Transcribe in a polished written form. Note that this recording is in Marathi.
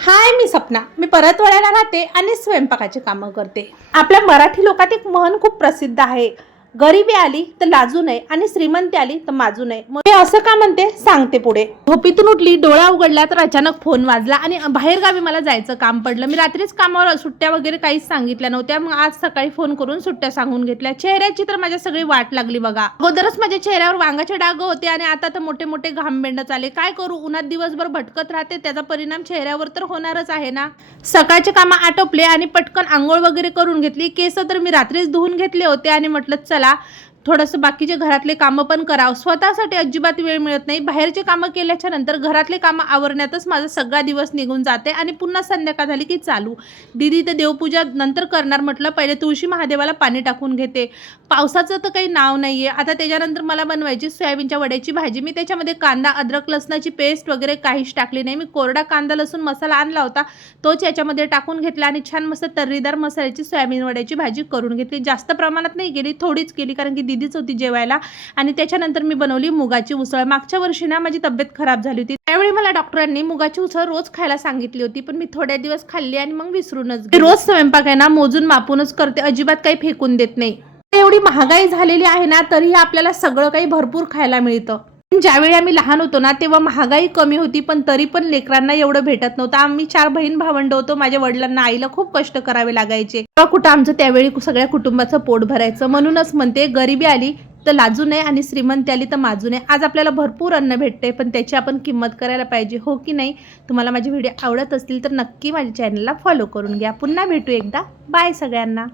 हाय, मी सपना. मी परतवाड्याला राहते आणि स्वयंपाकाची कामं करते. आपल्या मराठी लोकात एक म्हण खूप प्रसिद्ध आहे, गरिबी आली तर लाजू नये आणि श्रीमंती आली तर माजू नये. मग मी असं का म्हणते सांगते पुढे. झोपेतून उठली, डोळा उघडला तर अचानक फोन वाजला आणि बाहेरगावी मला जायचं काम पडलं. मी रात्रीच कामावर सुट्ट्या वगैरे काहीच सांगितल्या नव्हत्या. मग आज सकाळी फोन करून सुट्ट्या सांगून घेतल्या. चेहऱ्याची तर माझ्या सगळी वाट लागली बघा. अगोदरच माझ्या चेहऱ्यावर वांगाचे डाग होते आणि आता तर मोठे मोठे घामबेंड आले. काय करू, उन्हात दिवसभर भटकत राहते, त्याचा परिणाम चेहऱ्यावर तर होणारच आहे ना. सकाळचे कामं आटोपले आणि पटकन आंघोळ वगैरे करून घेतली. केस तर मी रात्रीच धुवून घेतले होते आणि म्हटलं चला थोडंसं बाकीचे घरातले कामं पण करावं. स्वतःसाठी अजिबात वेळ मिळत नाही. बाहेरचे कामं केल्याच्या नंतर घरातले कामं आवरण्यातच माझा सगळा दिवस निघून जाते आणि पुन्हा संध्याकाळ झाली की चालू. दीदी तर देवपूजा नंतर करणार, म्हटलं पहिले तुळशी महादेवाला पाणी टाकून घेते. पावसाचं तर काही नाव नाही आहे. आता त्याच्यानंतर मला बनवायची सोयाबीनच्या वड्याची भाजी. मी त्याच्यामध्ये कांदा, अद्रक, लसणाची पेस्ट वगैरे काहीच टाकली नाही. मी कोरडा कांदा लसूण मसाला आणला होता, तोच याच्यामध्ये टाकून घेतला आणि छान मस्त तर्रीदार मसाल्याची सोयाबीन वड्याची भाजी करून घेतली. जास्त प्रमाणात नाही केली, थोडीच केली कारण की दीदीच होती जेवायला. आणि त्याच्यानंतर मी बनवली मुगाची उसळ. मागच्या वर्षी ना माझी तब्येत खराब झाली होती, त्यावेळी मला डॉक्टरांनी मुगाची उसळ रोज खायला सांगितली होती, पण मी थोड्या दिवस खाल्ली आणि मग विसरूनच गेले. रोज स्वयंपाक आहे ना मोजून मापूनच करते, अजिबात काही फेकून देत नाही. एवढी महागाई झालेली आहे ना, तरीही आपल्याला सगळं काही भरपूर खायला मिळतं. ज्यावेळी आम्ही लहान होतो ना तेव्हा महागाई कमी होती, पण तरी पण लेकरांना एवढं भेटत नव्हतं. आम्ही 4 बहीण भावंड होतो. माझ्या वडिलांना, आईला खूप कष्ट करावे लागायचे. तेव्हा कुठं आमचं त्यावेळी सगळ्या कुटुंबाचं पोट भरायचं. म्हणूनच म्हणते गरिबी आली तर लाजू नये आणि श्रीमंती आली तर माजू नये. आज आपल्याला भरपूर अन्न भेटते, पण त्याची आपण किंमत करायला पाहिजे, हो की नाही. तुम्हाला माझे व्हिडिओ आवडत असतील तर नक्की माझ्या चॅनलला फॉलो करून घ्या. पुन्हा भेटू एकदा. बाय सगळ्यांना.